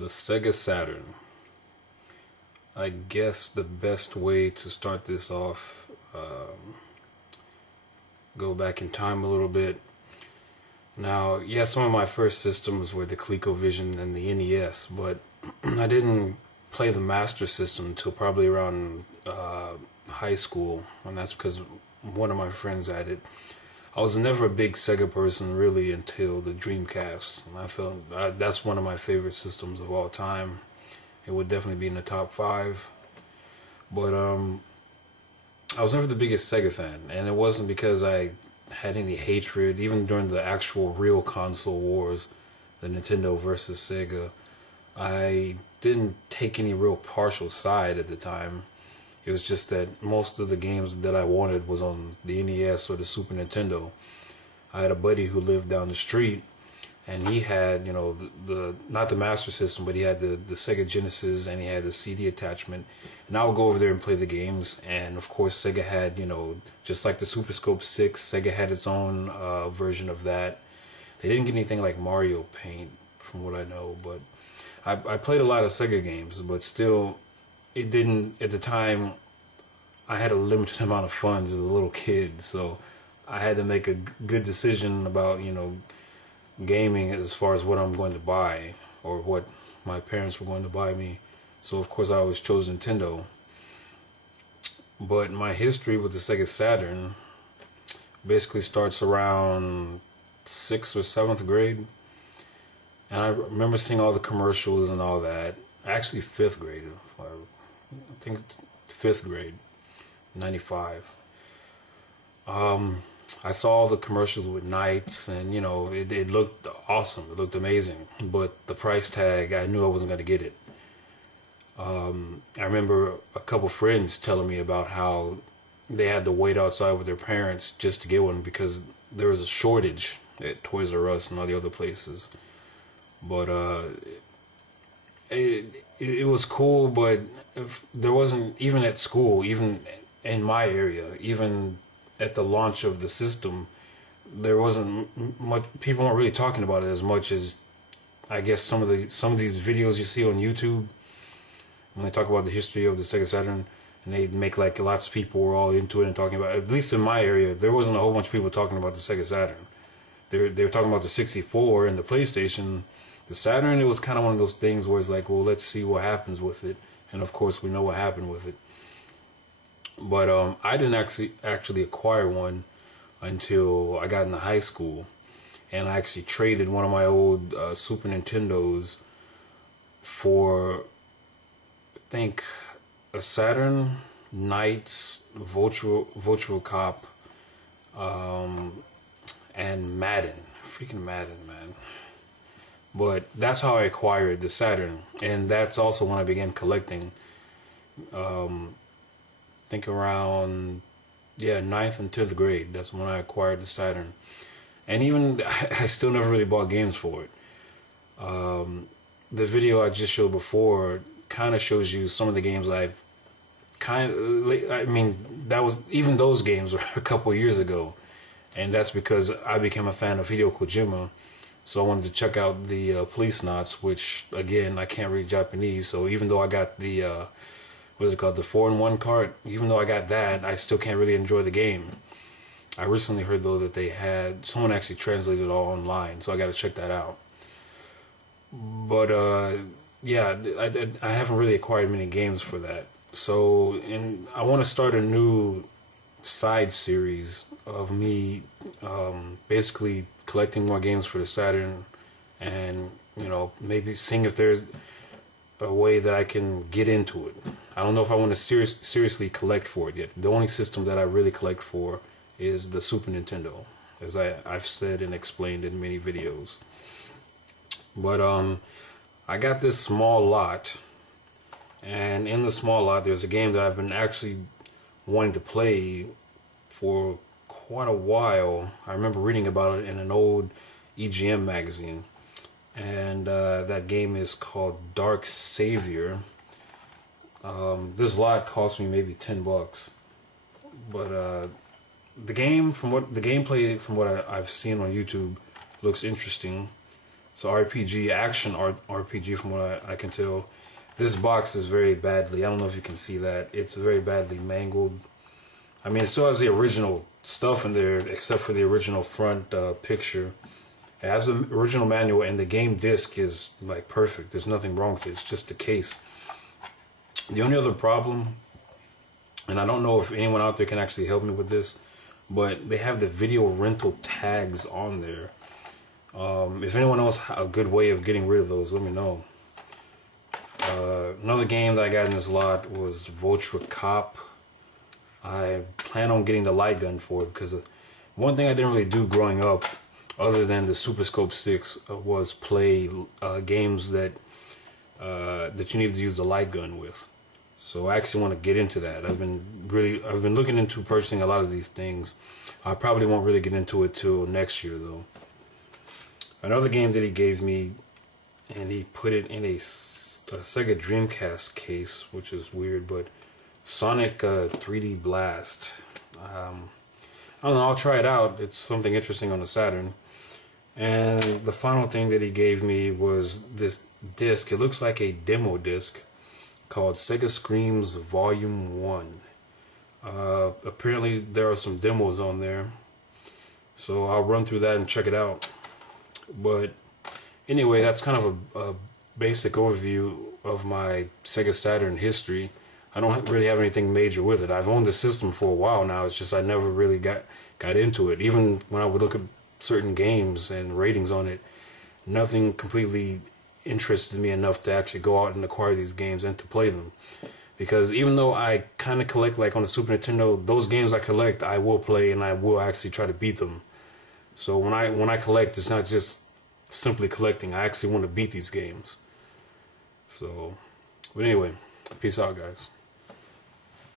The Sega Saturn. I guess the best way to start this off, go back in time a little bit. Now, yeah, some of my first systems were the ColecoVision and the NES, but I didn't play the Master System until probably around high school, and that's because one of my friends had it. I was never a big Sega person really until the Dreamcast, and I felt that's one of my favorite systems of all time. It would definitely be in the top 5. But I was never the biggest Sega fan, and it wasn't because I had any hatred. Even during the actual real console wars, the Nintendo versus Sega, I didn't take any real partial side at the time. It was just that most of the games that I wanted was on the NES or the Super Nintendo. I had a buddy who lived down the street, and he had, you know, the not the Master System, but he had the Sega Genesis, and he had the CD attachment. And I would go over there and play the games. And of course, Sega had, you know, just like the Super Scope 6, Sega had its own version of that. They didn't get anything like Mario Paint, from what I know, but I played a lot of Sega games, but still, it didn't, at the time, I had a limited amount of funds as a little kid, so I had to make a good decision about, you know, gaming as far as what I'm going to buy or what my parents were going to buy me. So of course I always chose Nintendo. But my history with the Sega Saturn basically starts around 6th or 7th grade. And I remember seeing all the commercials and all that. Actually 5th grade. I think it's 5th grade, 95. I saw all the commercials with Knights, and you know, it looked awesome. It looked amazing, but the price tag, I knew I wasn't going to get it. I remember a couple friends telling me about how they had to wait outside with their parents just to get one because there was a shortage at Toys R Us and all the other places. But it was cool, but if there wasn't, even at school, even in my area, even at the launch of the system, there wasn't much. People weren't really talking about it as much as I guess some of these videos you see on YouTube when they talk about the history of the Sega Saturn, and they make like lots of people were all into it and talking about it. At least in my area, there wasn't a whole bunch of people talking about the Sega Saturn. They were talking about the 64 and the PlayStation. The Saturn, it was kind of one of those things where it's like, well, let's see what happens with it, and of course we know what happened with it. But I didn't actually acquire one until I got into high school, and I actually traded one of my old Super Nintendos for, I think, a Saturn, Knights, Virtual Cop, and Madden. Freaking Madden, man. But that's how I acquired the Saturn, and that's also when I began collecting. I think around 9th and 10th grade. That's when I acquired the Saturn, and even I still never really bought games for it. The video I just showed before kind of shows you some of the games I've I mean, that was, even those games were a couple of years ago, and that's because I became a fan of Hideo Kojima. So I wanted to check out the Police Knots, which again I can't read Japanese. So even though I got the what is it called, the 4-in-1 cart, even though I got that, I still can't really enjoy the game. I recently heard though that they had someone actually translated it all online, so I got to check that out. But yeah, I haven't really acquired many games for that. So, and I want to start a new side series of me basically collecting more games for the Saturn, and you know, maybe seeing if there's a way that I can get into it. I don't know if I want to seriously collect for it yet. The only system that I really collect for is the Super Nintendo, as I've said and explained in many videos. But I got this small lot, and in the small lot there's a game that I've been actually wanting to play for quite a while. I remember reading about it in an old EGM magazine, and that game is called Dark Savior. This lot cost me maybe $10, but the gameplay from what I've seen on YouTube looks interesting. So RPG, action RPG from what I can tell. This box is very badly, I don't know if you can see that, it's very badly mangled. I mean, it still has the original stuff in there, except for the original front picture. It has the original manual, and the game disc is like perfect. There's nothing wrong with it. It's just the case. The only other problem, and I don't know if anyone out there can actually help me with this, but they have the video rental tags on there. If anyone knows a good way of getting rid of those, let me know. Another game that I got in this lot was Vulture Cop. I plan on getting the light gun for it because one thing I didn't really do growing up, other than the Super Scope 6, was play games that that you need to use the light gun with. So I actually want to get into that. I've been looking into purchasing a lot of these things. I probably won't really get into it till next year though. Another game that he gave me, and he put it in a Sega Dreamcast case, which is weird, but Sonic 3D Blast. I don't know, I'll try it out. It's something interesting on the Saturn. And the final thing that he gave me was this disc. It looks like a demo disc called Sega Screams Volume 1. Apparently there are some demos on there, so I'll run through that and check it out. But anyway, that's kind of a basic overview of my Sega Saturn history. I don't really have anything major with it. I've owned the system for a while now. It's just I never really got into it. Even when I would look at certain games and ratings on it, nothing completely interested me enough to actually go out and acquire these games and to play them. Because even though I kind of collect, like on the Super Nintendo, those games I collect, I will play and I will actually try to beat them. So when I collect, it's not just simply collecting. I actually want to beat these games. So, but anyway, peace out, guys.